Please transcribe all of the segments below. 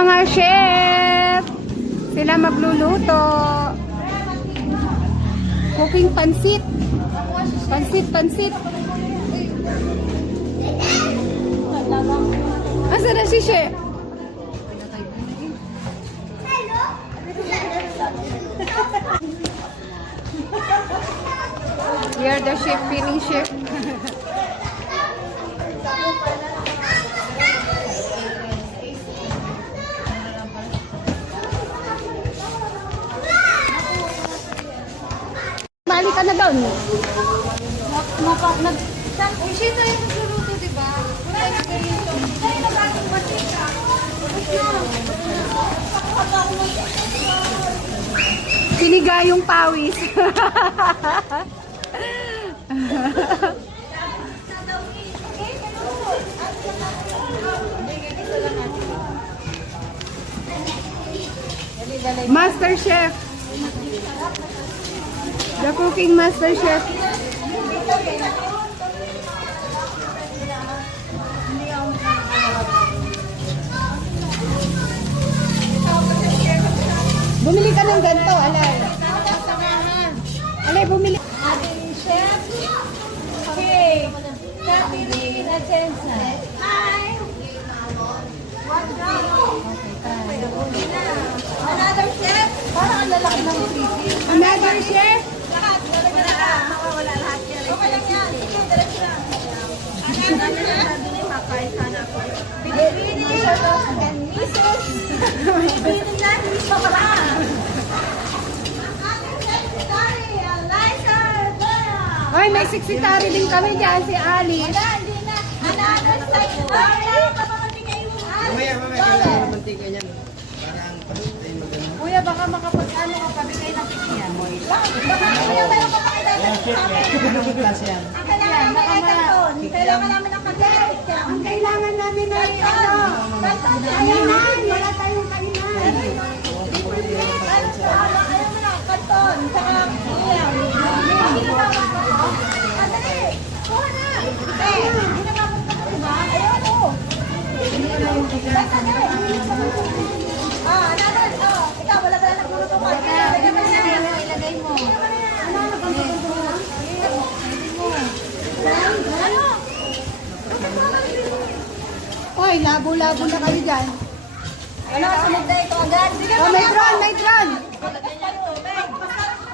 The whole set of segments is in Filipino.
mga chef. Sila magluluto. Cooking pansit. Pansit. Asa na si chef? We are the chef, feeling chef. Mali ka na doon. Siya tayo nagluluto, diba? Wala na kayo ito. Tayo na bagong matika. Sinigayong pawis. Master Chef. The cooking Master Chef. Bumili ka ng ganito, Alay. Alay, bumili. Ating chef. Okay. Catherine Atienza. Hi. Another chef. Parang ang lalaki ng pretty. Another chef. Lahat. Mawawala lahat yan. Okay lang yan. Diretso lang. Another chef. Doon ay makain sana ako. Pinipili. And Mrs. Pinipili na. Hindi pa pala. Hoy, may siksitari din kami dyan, si Alice. Mamaya, kailangan ng mantika niyan. Parang pastay maganda. Kuya, baka makapag-ano ka pabigay ng pikiyan mo. Kuya, meron ka pakita ng Anong klase yan? ang kailangan namin ay kanton. Kailangan namin ng kanton. Ang kailangan namin ay ano? Kainan! Wala tayong kainan. Ayaw mo na, kanton. Saka, iyan. Andali. Kuha na. Hindi na mapagpapag, diba? Ayaw mo. Nanan. Ikaw, wala pala nagluluto ka. Ilagay mo. Ano? Hoy, labo-labo na kayo dyan. Ano, sunod na ito agad. Sige, Oh, may drone, may drone.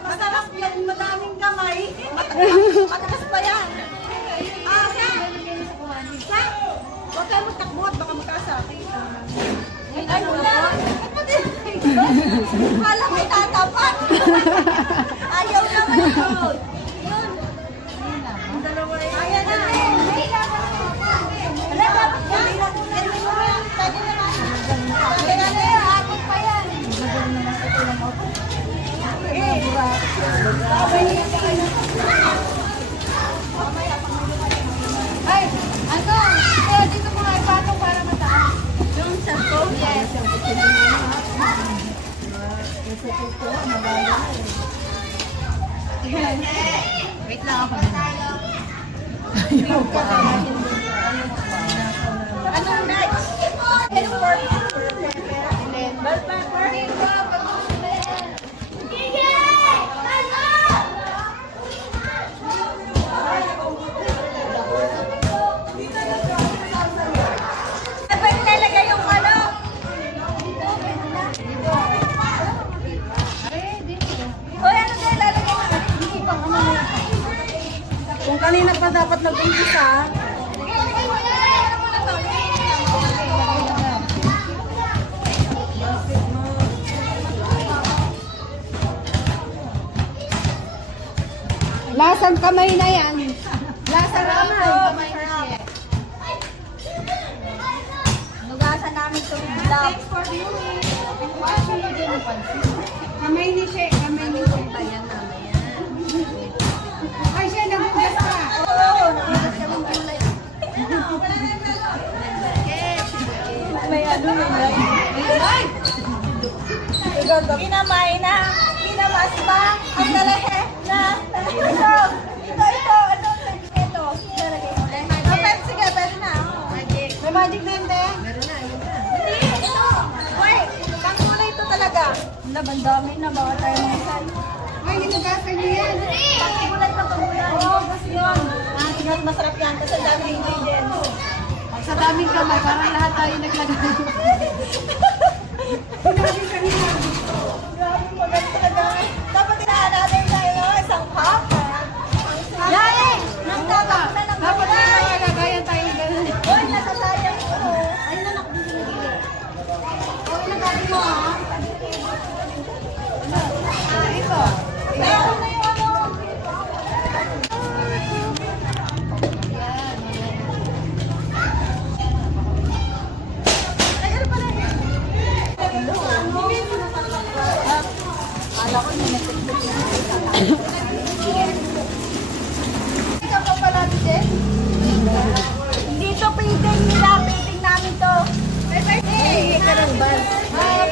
masarap yan, madaming kamay. Matagas pa yan. Huwag kayo magtakbo at baka magkasakit. Ay, wala. Kala ko itatapat. Ayaw naman yun. Yun. Ang dalawa yun. Ayan na. Wala, dapat yan. Yan mo yan. Pwede naman. Pwede na yan. Akit pa yan. Ay, ano? Dito mo nga ipatong para mataas. Yung sa stove? Yes. Wait lang ako. Anong next? Bell pepper? Pwede nalagay yung ano? Hoy, ano tayo lalagay ng ano? Hindi pang ano. Kung kanina pa dapat nag-umpisa, lasang kamay na yan. Lasang kamay. Nugasan namin ito yung vlog. Kamay ni She, kamay ni She. Ay, She, nagugas ka. May ano yun. Kinamay na. Kinamas pa. Ang talahe na. Ito. Ano? Ito. Pwede na. May magic na yun, te. Hindi. Ito. Laban dami na, baka tayo mga sa'yo. Ay, hinugasan niyo yan. Pagkulay pa pagkulay. Oo, kasi yun. Tingnan, masarap yan kasi ang dami ingredients. Pag sa daming kamay, parang lahat tayo naglagay. Grabe, magaling talaga. Dapat tinahan natin tayo no, isang cup. Yay! Nang tatak na ng Dapat kulay. may nalagayan tayo ganun. Uy, nasasayang ko. Ay, nanak. Okay na galing mo, ha? Ito. Meron na yung ano. Ay, ano pala? Akala ko yung ikaw pa pala, Bide? Dito pwedeng nilapiting namin to. Happy birthday! Happy birthday!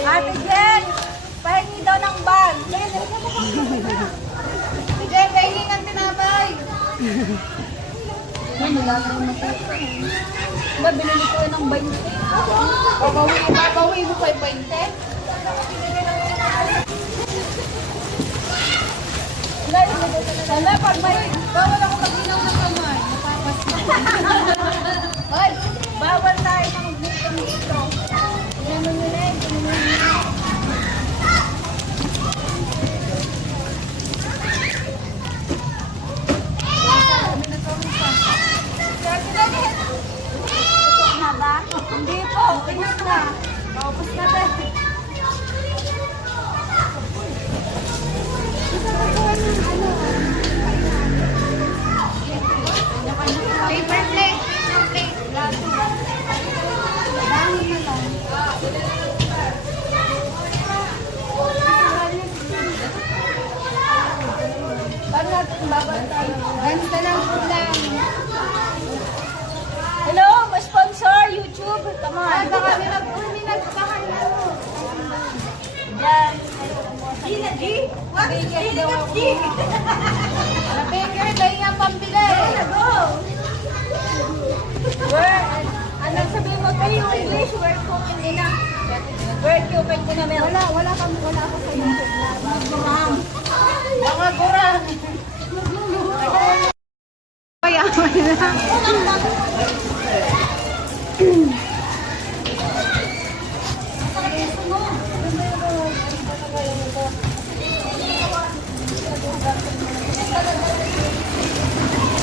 Happy Jen! Pahingi daw ng bag. Jen, kainin ng tinapay. Ba, binili ko yun ng 20. Babawi mo kay 20. Sana pag may... Bawal ako mag-inaw ng kamay. Hoy, bawal tayo ng gutom dito. Tingnan mo nila, tingnan mo nila. Ito na ba? Hindi po, tingnan na. Maupos na tayo. Paper plate. Plate. Dami na lang. Paano natin babal tayo? Ganda ng ulam. Hello, ma-sponsor YouTube. Come on. Baka minag baka ano. Yan. Gina G? What? Gina G? Na baker, dahil nga pambili. Go! Where? Anong sabihin mo kayo English? Where cooking ina? Where cooking ina meron? Wala ako sa YouTube. Ma'am. Mga kurang. Kaya na.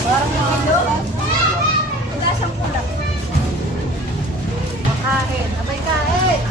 Parang yung ilo. Wala siyang kulang. Kain. Abay kain.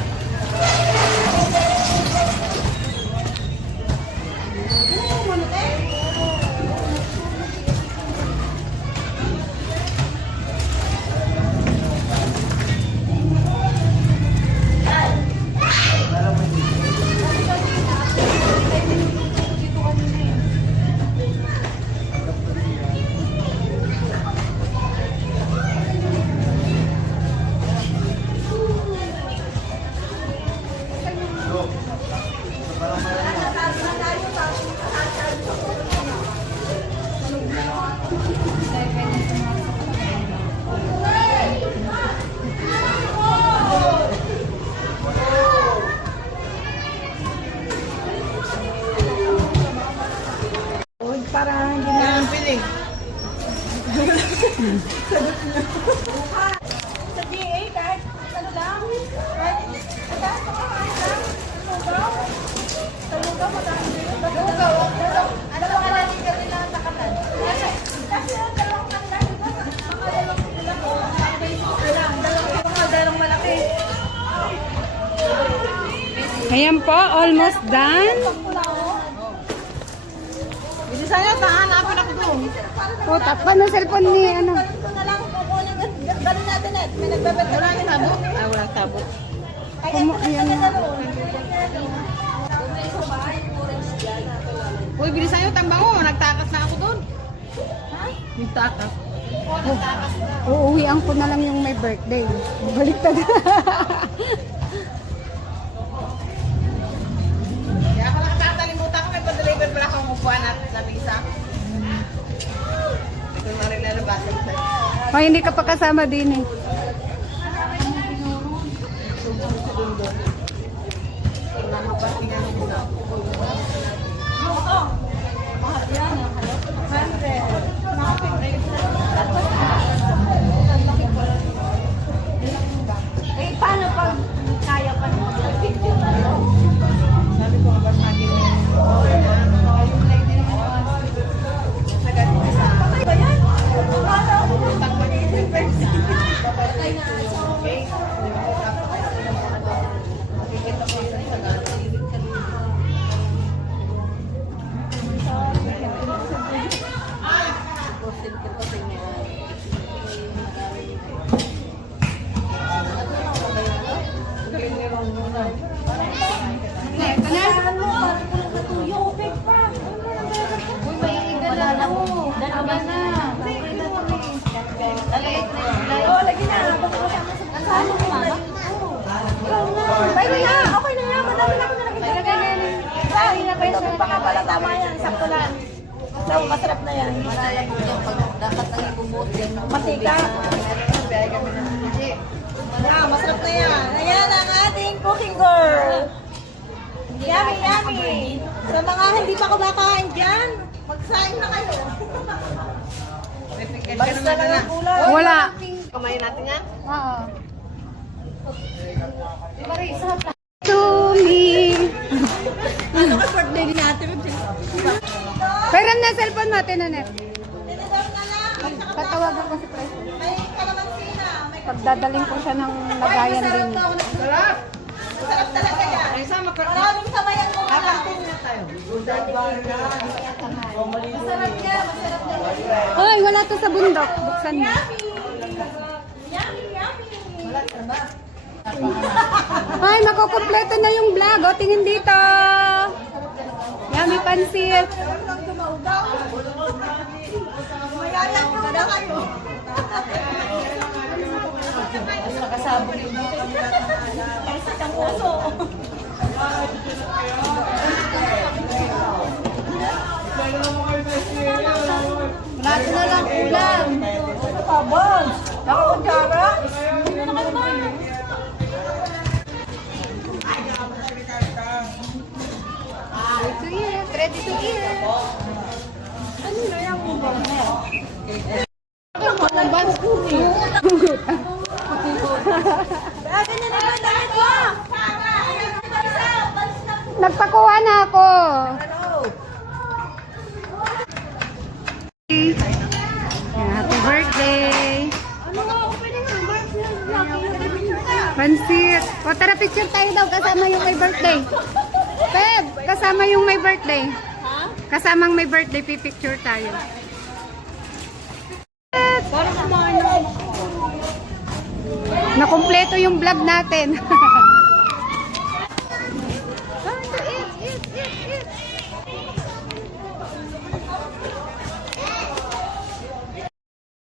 Parang hindi Yan ang piling. sa DA kahit ano lang. Kahit mataas makakain lang. Lugaw. Sa lugaw mataas din. Lugaw. Dalawang kalali ka rin lang nakatan. Kasi dalawang kalali ba? Mga dalawang ilang ko. Dalawang malaki. Ayan po, almost done. Hindi sa'yo, hanapin ako doon. O, takpan ng cellphone ni ano. Ito na lang, kukunin. Galing natin eh. May nagbebenta. Wala yung tabo? Walang tabo. Ayan na. Uy, bilis sa'yo, tamba ko. Nagtakas na ako doon. Ha? Nagtakas. Uuwian ko na lang yung may birthday. Baliktad. Kaya pala kakalimutan ko, may pa-deliver pala akong upuan at lamisa. Ito na rin lalabasan tayo. O, hindi ka pa kasama din eh. Ito na. Uy, maiigan na ako. Dalawa na. Oo, lagi na. Kasama mo, mama? Pwede na. Okay na yan. Madami na ako nalagay. Ay, napainom pa nga pala. Tama yan. Sakto lang. So, masarap na yan. Dapat ang ibubot yan. Matika. Masarap na yan. Ayan ang ating cooking girl. Yummy, yummy. Sa mga hindi pa kumakain dyan, magsaing na kayo. Basta lang ang kulay. Wala. Kamayin natin yan. Oo. To me. Ano ka birthday din natin? Pero na cellphone mo, tinanet. Tinador na lang. Patawagan ko si Presto. May kalamansi na. May Pagdadaling ko siya ng lagayan din. masarap talaga yan. Maraming samayan mo na. Masarap yan. Masarap yan. Hoy, wala to sa bundok. Buksan mo. Yummy, yummy. Ay, makukumpleto na yung vlog. O, tingin dito. Yummy pansit. Mayayag mo na kayo. Nakasabon yung Pansit ang uso. Natin na lang ulam. Kabon. Nakakutsara. To eat. Ready to eat. Ano na yung ubang na yun? Ganyan naman dahil mo. Nagpakuha na ako. Happy birthday. Pansit. O, tara picture tayo daw kasama yung may birthday. Peb, kasama yung may birthday. Kasamang may birthday, pipicture tayo. Nakumpleto yung vlog natin.